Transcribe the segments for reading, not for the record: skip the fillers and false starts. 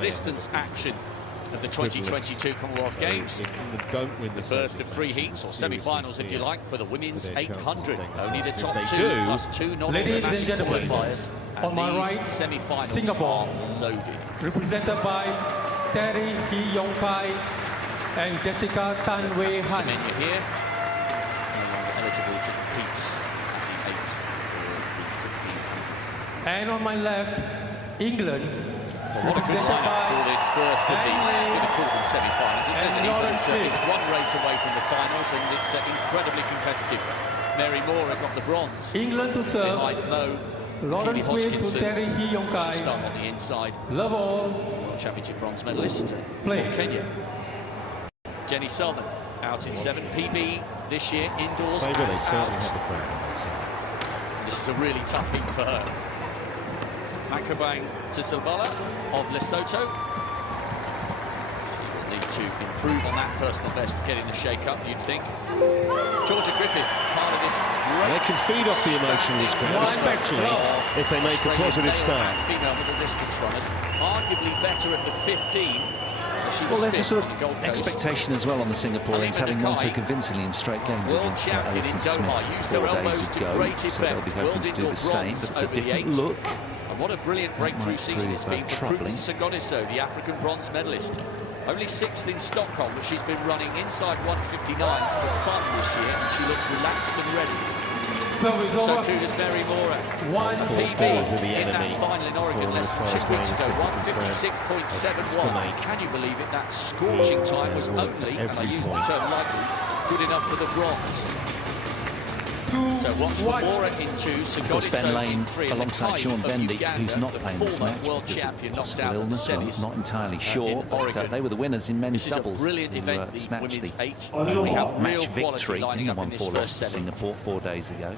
distance action of the 2022 Commonwealth Games. Don't win the first of 3 heats, or semi-finals if you like, for the women's 800. Only the top 2 plus 2 non-automatic qualifiers. On my right, semi-finals Singapore, are loaded. Represented by Terry Hee-Yong-kai and Jessica Tan Wei Han. Here, no longer eligible to compete in the 8 or the 1500. And on my left, England. Well, what a good lineup for this first of the Prelim semi-finals. It says in England it's 1 race away from the finals, and it's incredibly competitive. Mary Moraa got the bronze. England to serve. Behind Mo, Keely Hodgkinson to Terry Hee-Yong-kai. She'll start on the inside. Love all. World Championship bronze medalist Play. for Kenya. Jenny Selman out in 7 PB this year indoors. They certainly have the crowd. This is a really tough heat for her. Makabang Tsitsilbala of Lesotho. She will need to improve on that personal best to get in the shake-up, you'd think. Georgia Griffith, part of this. They can feed off the emotion in this crowd, especially if they make a positive start. Female middle distance runners, arguably better at the 15. Well, there's a sort of expectation as well on the Singaporeans, having won so convincingly in straight games against Alison Smith 4 days ago, so they'll be hoping to do the same, but it's a different look. And what a brilliant breakthrough season it's been for Prudence Segoniso, the African bronze medalist. Only 6th in Stockholm, but she's been running inside 159s for fun this year, and she looks relaxed and ready. So too does Mary Moraa. 1 PB in that final in Oregon less than 2 weeks ago, 156.71. Can you believe it? That scorching time was only, and I use the term lightly, good enough for the bronze. So watch for Moraa in 2, Segoniso Ben Lane in 3, alongside Sean Bendy, who's not playing this match world because champion of knocked possible out illness. the I'm semis, not entirely sure, but they were the winners in men's doubles. This is a brilliant event, the snatched women's the 8. We have real match victory in the 1-4 loss to semi. Singapore 4 days ago.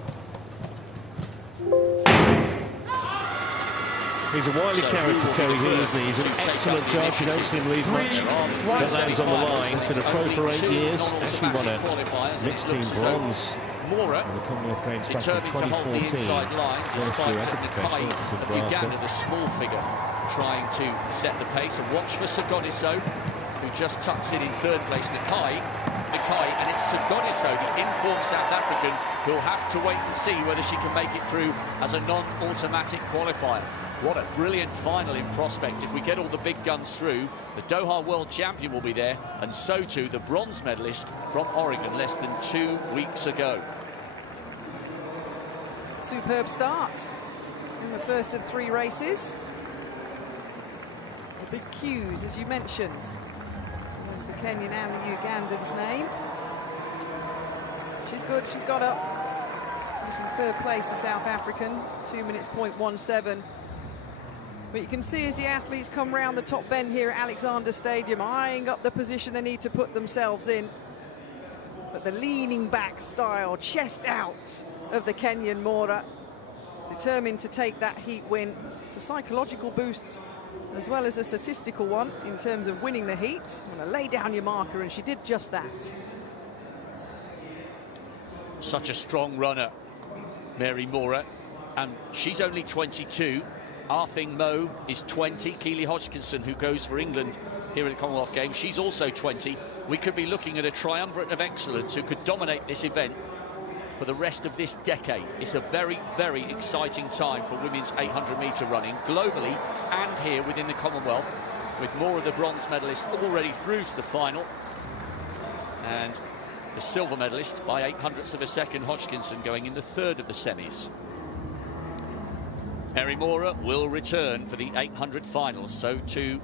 He's a wily character, Terry Hill, isn't he? He's an excellent judge. You don't see him leave much. But that's on the line. Been a pro for 8 years. Actually won a mixed team bronze in the Commonwealth Games back in 2014. To hold the inside line, despite Nakaayi of Uganda, the small figure, trying to set the pace. And watch for Segoniso, who just tucks in 3rd place. Nakaayi, and it's Segoniso, the informed South African, who'll have to wait and see whether she can make it through as a non-automatic qualifier. What a brilliant final in prospect. If we get all the big guns through, the Doha World Champion will be there, and so too the bronze medalist from Oregon less than 2 weeks ago. Superb start in the first of 3 races. The big cues, as you mentioned. There's the Kenyan and the Ugandan's name. She's good, she's got up. She's in 3rd place, the South African, 2 minutes, 0.17. But you can see as the athletes come round the top bend here at Alexander Stadium, eyeing up the position they need to put themselves in. But the leaning back style, chest out of the Kenyan Moraa, determined to take that heat win. It's a psychological boost as well as a statistical one in terms of winning the heat. I'm going to lay down your marker, and she did just that. Such a strong runner, Mary Moraa, and she's only 22. Arthing Mo is 20. Keely Hodgkinson, who goes for England here at the Commonwealth Games, she's also 20. We could be looking at a triumvirate of excellence who could dominate this event for the rest of this decade. It's a very, very exciting time for women's 800-metre running, globally and here within the Commonwealth, with more of the bronze medalists already through to the final. And the silver medalist by 0.08 of a second, Hodgkinson, going in the 3rd of the semis. Mary Moraa will return for the 800 finals, so too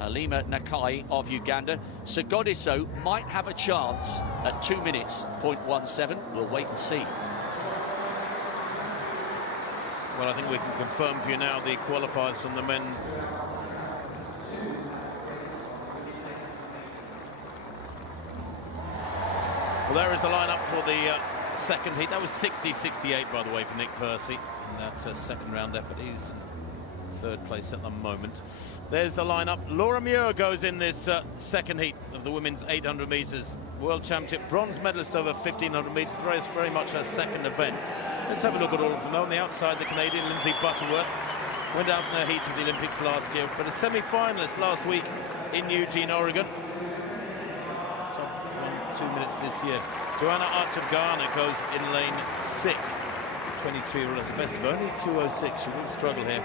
Halimah Nakaayi of Uganda. Segoniso might have a chance at 2 minutes, 0.17. We'll wait and see. Well, I think we can confirm for you now the qualifiers from the men. Well, there is the lineup for the second heat. That was 60-68, by the way, for Nick Percy in that second round effort. He's in 3rd place at the moment. There's the lineup. Laura Muir goes in this second heat of the women's 800 metres. World Championship bronze medalist over 1,500 metres. Very much her second event. Let's have a look at all of them. On the outside, the Canadian Lindsey Butterworth. went out in the heat of the Olympics last year, but a semi-finalist last week in Eugene, Oregon. So 2 minutes this year. Joanna Archer of Ghana goes in lane 6. 23-year-old has the best of only 2:06. She will struggle here.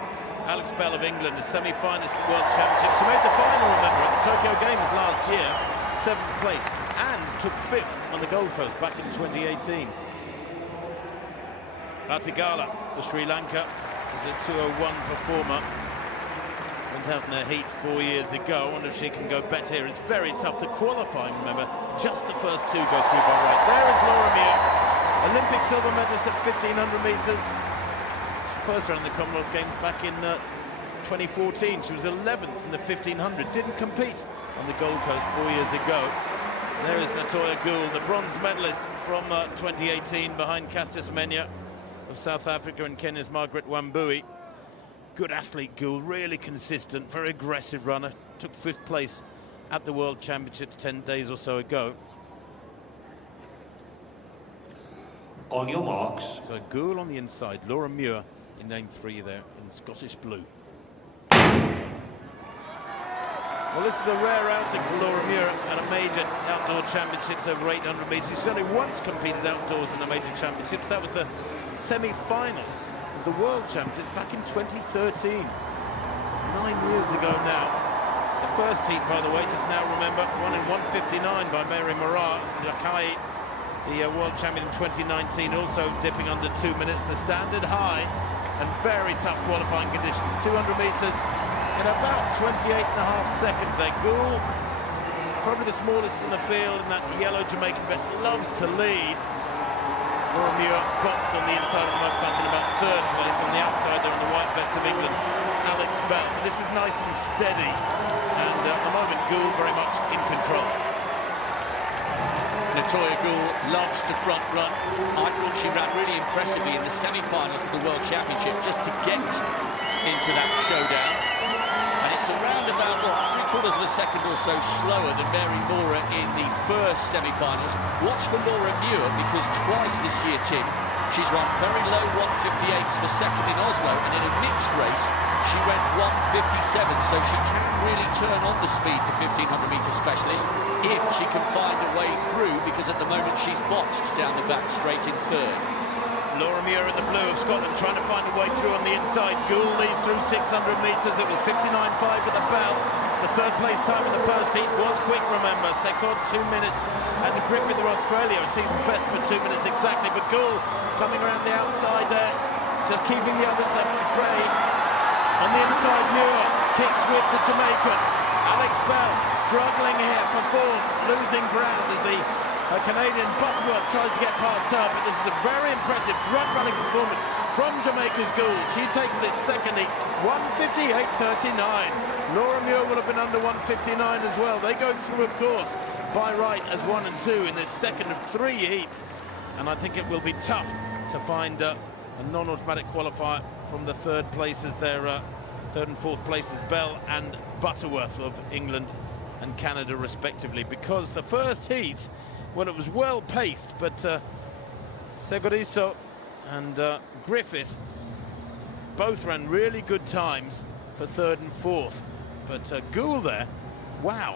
Alex Bell of England, a semi-finalist at the World Championship. She made the final, remember, at the Tokyo Games last year, 7th place, and took 5th on the Gold Coast back in 2018. Atigala of Sri Lanka is a 2:01 performer. Went out in her heat 4 years ago. I wonder if she can go better here. It's very tough. The qualifying, remember, just the first 2 go through by right. There is Laura Muir, Olympic silver medalist at 1500 metres. First round of the Commonwealth Games back in 2014. She was 11th in the 1500. Didn't compete on the Gold Coast 4 years ago. There is Natoya Goule, the bronze medalist from 2018, behind Caster Semenya of South Africa and Kenya's Margaret Wambui. Good athlete, Goule, really consistent, very aggressive runner. Took 5th place at the World Championships 10 days or so ago. On your marks. So Goule on the inside, Laura Muir in lane 3 there in Scottish blue. Well, this is a rare outing for Laura Muir at a major outdoor championships over 800 metres. She's only once competed outdoors in the major championships. That was the semi-finals of the World Championships back in 2013. 9 years ago now. The first heat, by the way, just now remember, won in 1:59 by Moraa. Nakaayi, the world champion in 2019, also dipping under 2 minutes. The standard high and very tough qualifying conditions. 200 metres in about 28.5 seconds there. Goule, probably the smallest in the field in that yellow Jamaican vest, loves to lead. Laura Muir boxed on the inside of the mud back in about 3rd place. On the outside there in the white vest of England, Alex Bell. This is nice and steady, and at the moment Goule very much in control. Natoya Goule loves to front run. I thought she ran really impressively in the semi-finals of the World Championship just to get into that showdown. And it's around about, what, 3/4 of a second or so slower than Mary Moraa in the first semi-finals. Watch for Laura Muir, because twice this year, Tim, she's run very low 1:58s for second in Oslo, and in a mixed race, she went 1:57, so she can really turn on the speed, the 1500-metre specialist, if she can find a way through, because at the moment she's boxed down the back straight in 3rd. Laura Muir in the blue of Scotland trying to find a way through on the inside. Goule leads through 600 metres. It was 59.5 with the bell. The 3rd place time in the first heat was quick, remember. Second 2 minutes, and Griffith of Australia, a season's best for 2 minutes exactly. But Goule coming around the outside there, just keeping the others at bay. On the inside, Muir kicks with the Jamaican. Alex Bell struggling here for 4th, losing ground as the Canadian Butterworth tries to get past her, but this is a very impressive front-running performance from Jamaica's Goule. She takes this second heat, 1:58.39. Laura Muir will have been under 1:59 as well. They go through, of course, by right as 1 and 2 in this second of 3 heats, and I think it will be tough to find a non-automatic qualifier from the 3rd places there. 3rd and 4th places, Bell and Butterworth of England and Canada respectively, because the first heat, well, it was well paced, but Seguriso and Griffith both ran really good times for 3rd and 4th, but Goule there, wow.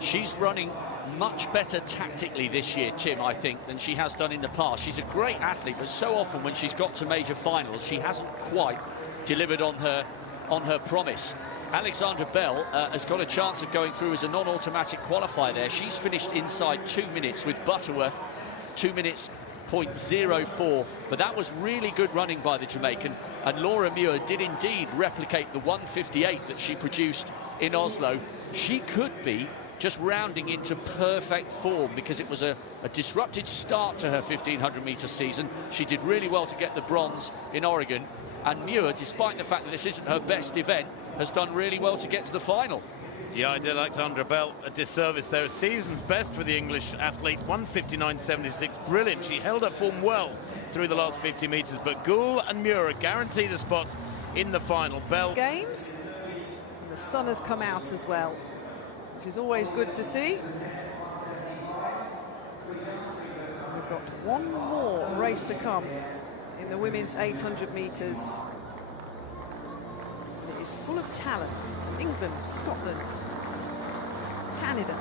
She's running much better tactically this year, Tim, I think, than she has done in the past. She's a great athlete, but so often when she's got to major finals, she hasn't quite delivered on her promise. Alexandra Bell has got a chance of going through as a non-automatic qualifier there. She's finished inside 2 minutes with Butterworth, 2 minutes 0.04, but that was really good running by the Jamaican, and Laura Muir did indeed replicate the 1:58 that she produced in Oslo. She could be just rounding into perfect form, because it was a disrupted start to her 1500-metre season. She did really well to get the bronze in Oregon, and Muir, despite the fact that this isn't her best event, has done really well to get to the final. Yeah, I did Alexandra Bell a disservice there. A season's best for the English athlete, 1:59.76, brilliant. She held her form well through the last 50 metres, but Goule and Muir are guaranteed a spot in the final. Bell. Games, and the sun has come out as well, which is always good to see. We've got one more race to come in the women's 800 metres. is full of talent. England, Scotland, Canada.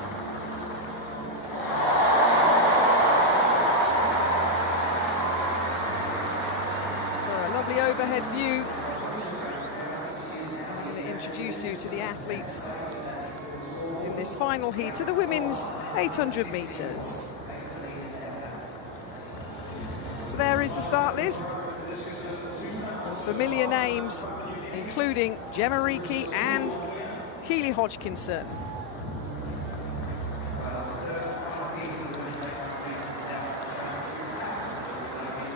So a lovely overhead view. I'm going to introduce you to the athletes in this final heat of the women's 800 metres. So there is the start list. Familiar names, including Gemma Reekie and Keely Hodgkinson.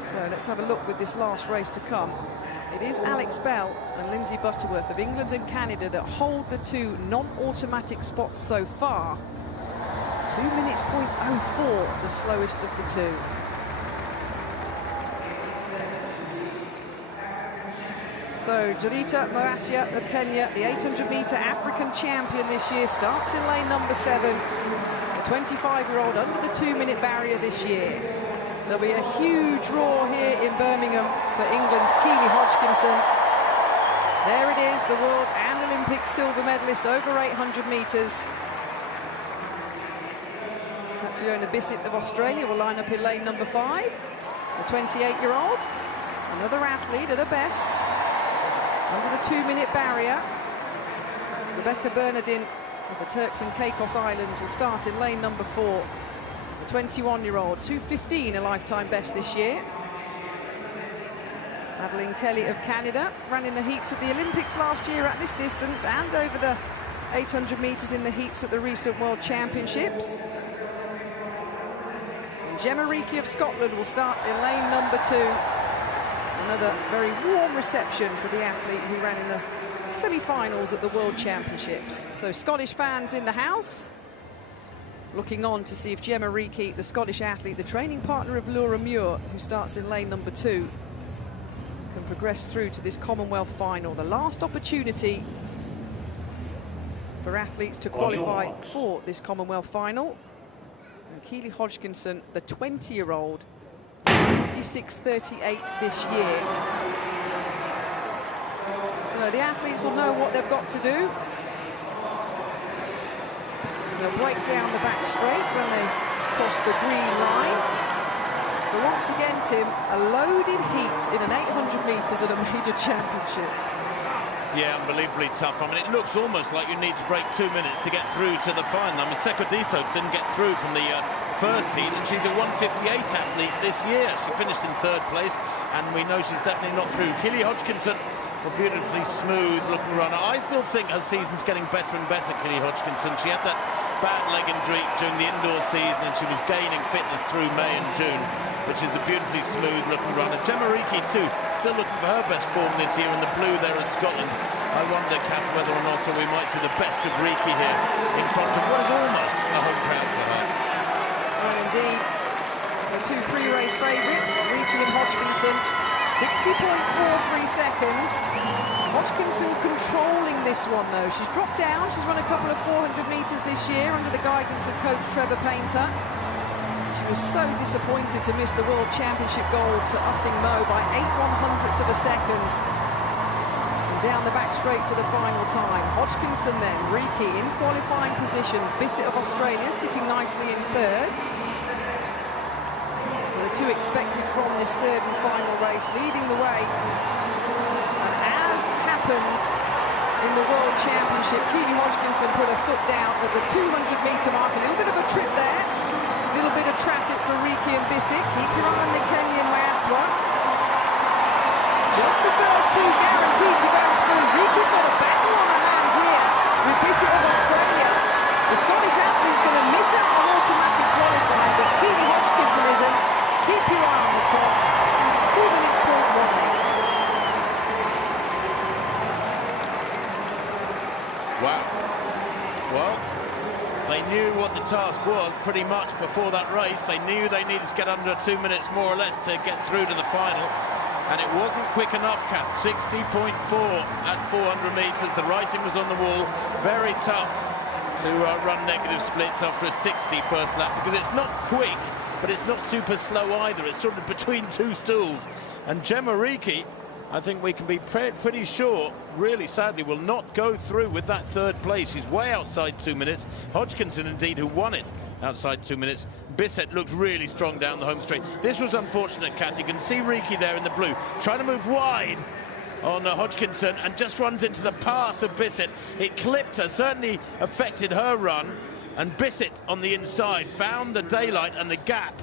So let's have a look with this last race to come. It is Alex Bell and Lindsey Butterworth of England and Canada that hold the two non-automatic spots so far. 2 minutes .04, the slowest of the two. So Jarita Moraa of Kenya, the 800-metre African champion this year, starts in lane number 7. The 25-year-old under the 2-minute barrier this year. There'll be a huge roar here in Birmingham for England's Keely Hodgkinson. There it is, the world and Olympic silver medalist over 800 metres. Natoya Bisset of Australia will line up in lane number 5. The 28-year-old, another athlete at her best. Under the 2-minute barrier, Rebecca Bernardin of the Turks and Caicos Islands will start in lane number 4. The 21-year-old, 2:15, a lifetime best this year. Madeline Kelly of Canada ran in the heats at the Olympics last year at this distance and over the 800 metres in the heats at the recent World Championships. And Gemma Reekie of Scotland will start in lane number 2. Another very warm reception for the athlete who ran in the semi-finals at the World Championships. So Scottish fans in the house, looking on to see if Gemma Reekie, the Scottish athlete, the training partner of Laura Muir, who starts in lane number 2, can progress through to this Commonwealth final. The last opportunity for athletes to qualify for this Commonwealth final. And Keely Hodgkinson, the 20-year-old, 56.38 this year. So the athletes will know what they've got to do. They'll break down the back straight when they cross the green line. But once again, Tim, a loaded heat in an 800 metres at a major championships. Yeah, unbelievably tough. I mean, it looks almost like you need to break 2 minutes to get through to the final. I mean, Sekodiso didn't get through from the first heat, and she's a 1:58 athlete this year. She finished in 3rd place, and we know she's definitely not through. Keely Hodgkinson, a beautifully smooth-looking runner. I still think her season's getting better and better, Keely Hodgkinson. She had that bad leg injury during the indoor season, and she was gaining fitness through May and June, but she's a beautifully smooth-looking runner. Gemma Reekie, too, still looking for her best form this year in the blue there at Scotland. I wonder, Kath, whether or not we might see the best of Reekie here in front of what is almost a home crowd for her. Well, indeed, the two pre-race favourites, Reekie and Hodgkinson, 60.43 seconds. Hodgkinson controlling this one, though. She's dropped down. She's run a couple of 400 metres this year under the guidance of coach Trevor Painter. She was so disappointed to miss the World Championship gold to Uffing Mo by 8/100ths of a second. And down the back straight for the final time. Hodgkinson then, Reekie in qualifying positions. Bisset of Australia sitting nicely in 3rd. The two expected from this 3rd and final race, leading the way. And as happened in the World Championship, Keely Hodgkinson put her foot down at the 200-metre mark. A little bit of a trip there, a little bit of traffic for Reekie and Bisset. Keep your eye on the Kenyan Mayaswa. Just the first two guaranteed to go through. Reekie's got a battle on her hands here with Bisset of Australia. The Scottish athlete's going to miss out on automatic qualifying, but Keely Hodgkinson isn't. Keep your eye on the clock. 2 minutes .18. Wow. Well, they knew what the task was pretty much before that race. They knew they needed to get under 2 minutes more or less to get through to the final. And it wasn't quick enough, Kath. 60.4 at 400 metres. The writing was on the wall. Very tough to run negative splits after a 60 first lap, because it's not quick, but it's not super slow either. It's sort of between two stools. And Gemma Reekie I think we can be pretty sure, really sadly, will not go through with that third place. He's way outside 2 minutes. Hodgkinson, indeed, who won it outside 2 minutes. Bisset looked really strong down the home straight. This was unfortunate, Kath. You can see Riki there in the blue, trying to move wide on Hodgkinson, and just runs into the path of Bisset. It clipped her, certainly affected her run, and Bisset on the inside found the daylight and the gap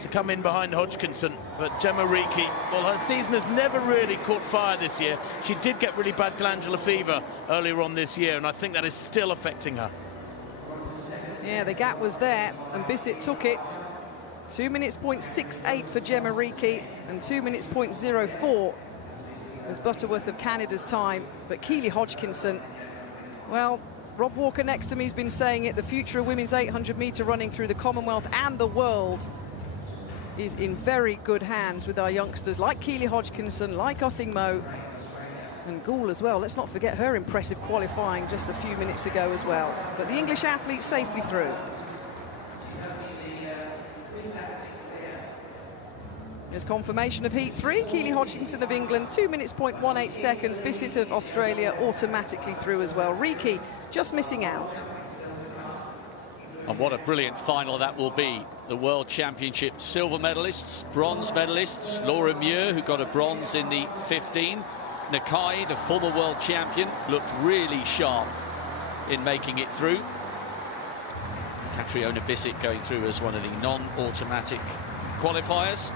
to come in behind Hodgkinson. But Gemma Riki, well, her season has never really caught fire this year. She did get really bad glandular fever earlier on this year, and I think that is still affecting her. Yeah, the gap was there, and Bisset took it. 2 minutes, 0.68 for Gemma Riki, and 2 minutes, 0.04 was Butterworth of Canada's time. But Keely Hodgkinson, well, Rob Walker next to me has been saying it, the future of women's 800-metre running through the Commonwealth and the world is in very good hands with our youngsters like Keely Hodgkinson, like Mo, and Goule as well. Let's not forget her impressive qualifying just a few minutes ago as well. But the English athletes safely through. There's confirmation of heat 3. Keely Hodgkinson of England, 2 minutes, 0.18 seconds. Bisset of Australia automatically through as well. Riki just missing out. And what a brilliant final that will be. The World Championship silver medalists, bronze medalists. Laura Muir, who got a bronze in the 15. Nakaayi, the former world champion, looked really sharp in making it through. Catriona Bisset going through as one of the non-automatic qualifiers.